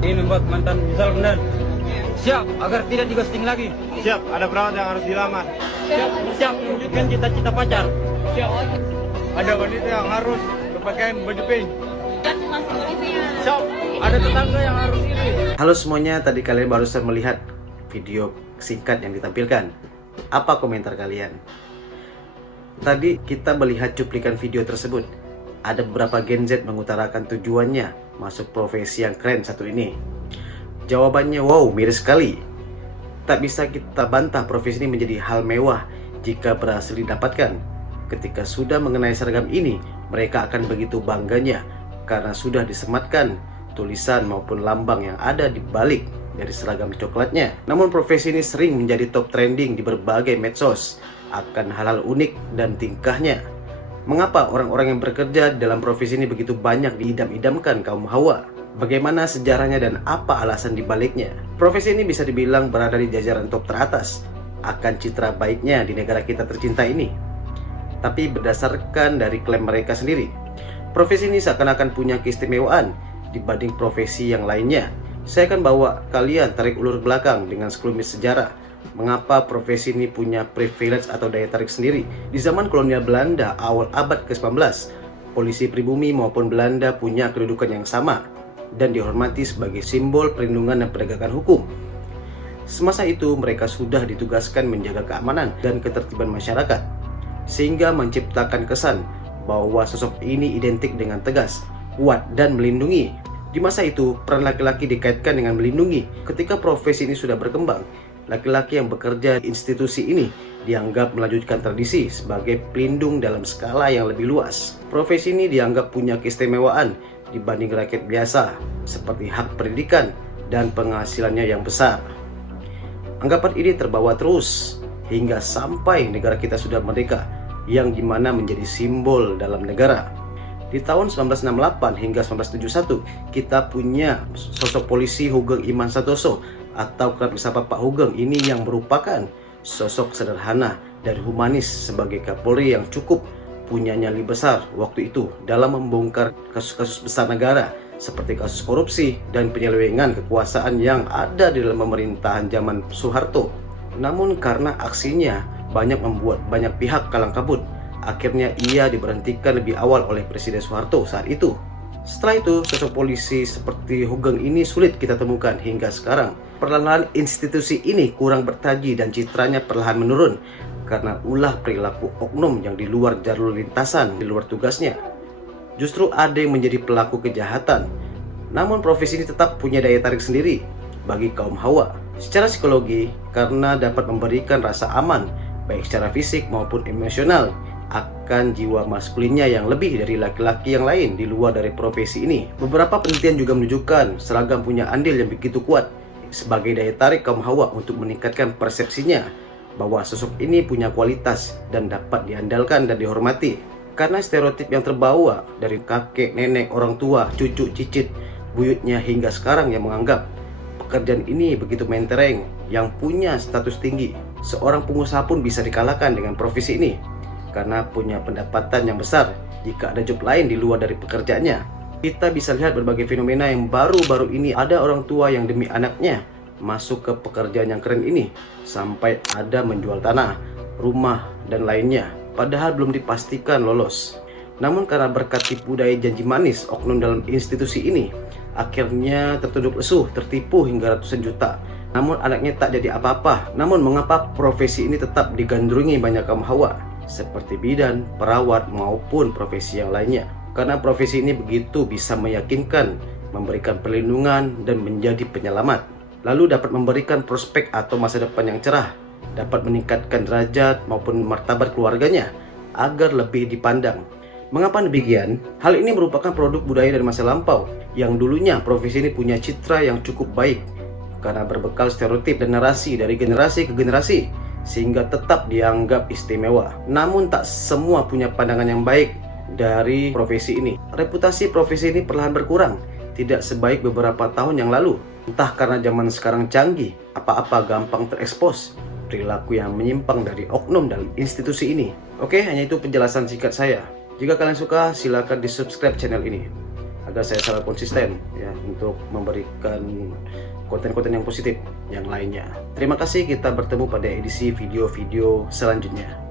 Ingin membuat mantan misal benar. Siap agar tidak digosting lagi. Siap, ada perawat yang harus dilamar. Siap mewujudkan cita-cita pacar. Siap, ada wanita yang harus berpakaian baju pink. Siap, ada tetangga yang harus iri. Halo semuanya, tadi kalian barusan melihat video singkat yang ditampilkan. Apa komentar kalian? Tadi kita melihat cuplikan video tersebut. Ada beberapa Gen Z mengutarakan tujuannya masuk profesi yang keren satu ini. Jawabannya wow, miris sekali. Tak bisa kita bantah profesi ini menjadi hal mewah jika berhasil didapatkan. Ketika sudah mengenai seragam ini, mereka akan begitu bangganya karena sudah disematkan tulisan maupun lambang yang ada di balik dari seragam coklatnya. Namun profesi ini sering menjadi top trending di berbagai medsos akan hal-hal unik dan tingkahnya. Mengapa orang-orang yang bekerja dalam profesi ini begitu banyak diidam-idamkan kaum hawa? Bagaimana sejarahnya dan apa alasan dibaliknya? Profesi ini bisa dibilang berada di jajaran top teratas akan citra baiknya di negara kita tercinta ini. Tapi berdasarkan dari klaim mereka sendiri, profesi ini seakan-akan punya keistimewaan dibanding profesi yang lainnya. Saya akan bawa kalian tarik ulur belakang dengan sekelumit sejarah. Mengapa profesi ini punya privilege atau daya tarik sendiri? Di zaman kolonial Belanda awal abad ke-19, polisi pribumi maupun Belanda punya kedudukan yang sama dan dihormati sebagai simbol perlindungan dan penegakan hukum. Semasa itu mereka sudah ditugaskan menjaga keamanan dan ketertiban masyarakat, sehingga menciptakan kesan bahwa sosok ini identik dengan tegas, kuat, dan melindungi. Di masa itu, peran laki-laki dikaitkan dengan melindungi. Ketika profesi ini sudah berkembang, laki-laki yang bekerja di institusi ini dianggap melanjutkan tradisi sebagai pelindung dalam skala yang lebih luas. Profesi ini dianggap punya keistimewaan dibanding rakyat biasa, seperti hak pendidikan dan penghasilannya yang besar. Anggapan ini terbawa terus hingga sampai negara kita sudah merdeka, yang dimana menjadi simbol dalam negara. Di tahun 1968 hingga 1971, kita punya sosok polisi Hugeng Iman Santoso atau kerap disapa Pak Hugeng. Ini yang merupakan sosok sederhana dan humanis sebagai Kapolri yang cukup punya nyali besar waktu itu dalam membongkar kasus-kasus besar negara seperti kasus korupsi dan penyelewengan kekuasaan yang ada di dalam pemerintahan zaman Soeharto. Namun karena aksinya banyak membuat banyak pihak kalang kabut, akhirnya ia diberhentikan lebih awal oleh Presiden Soeharto saat itu. Setelah itu, sosok polisi seperti Hugeng ini sulit kita temukan hingga sekarang. Perlahan-lahan institusi ini kurang bertaji dan citranya perlahan menurun karena ulah perilaku oknum yang di luar jalur lintasan, di luar tugasnya. Justru ada yang menjadi pelaku kejahatan. Namun profesi ini tetap punya daya tarik sendiri bagi kaum hawa. Secara psikologi, karena dapat memberikan rasa aman baik secara fisik maupun emosional akan jiwa maskulinnya yang lebih dari laki-laki yang lain di luar dari profesi ini. Beberapa penelitian juga menunjukkan seragam punya andil yang begitu kuat sebagai daya tarik kaum hawa untuk meningkatkan persepsinya bahwa sosok ini punya kualitas dan dapat diandalkan dan dihormati. Karena stereotip yang terbawa dari kakek, nenek, orang tua, cucu, cicit, buyutnya hingga sekarang yang menganggap pekerjaan ini begitu mentereng, yang punya status tinggi. Seorang pengusaha pun bisa dikalahkan dengan profesi ini karena punya pendapatan yang besar jika ada job lain di luar dari pekerjaannya. Kita bisa lihat berbagai fenomena yang baru-baru ini. Ada orang tua yang demi anaknya masuk ke pekerjaan yang keren ini, sampai ada menjual tanah, rumah, dan lainnya, padahal belum dipastikan lolos. Namun karena berkat tipu daya janji manis oknum dalam institusi ini, akhirnya tertunduk lesuh, tertipu hingga ratusan juta. Namun anaknya tak jadi apa-apa. Namun mengapa profesi ini tetap digandrungi banyak kaum hawa seperti bidan, perawat, maupun profesi yang lainnya? Karena profesi ini begitu bisa meyakinkan, memberikan perlindungan, dan menjadi penyelamat. Lalu dapat memberikan prospek atau masa depan yang cerah, dapat meningkatkan derajat maupun martabat keluarganya agar lebih dipandang. Mengapa demikian? Hal ini merupakan produk budaya dari masa lampau, yang dulunya profesi ini punya citra yang cukup baik karena berbekal stereotip dan narasi dari generasi ke generasi, sehingga tetap dianggap istimewa. Namun tak semua punya pandangan yang baik dari profesi ini. Reputasi profesi ini perlahan berkurang, tidak sebaik beberapa tahun yang lalu. Entah karena zaman sekarang canggih, apa-apa gampang terekspos perilaku yang menyimpang dari oknum dalam institusi ini. Oke, hanya itu penjelasan singkat saya. Jika kalian suka, silakan di subscribe channel ini agar saya selalu konsisten ya untuk memberikan konten-konten yang positif yang lainnya. Terima kasih, kita bertemu pada edisi video-video selanjutnya.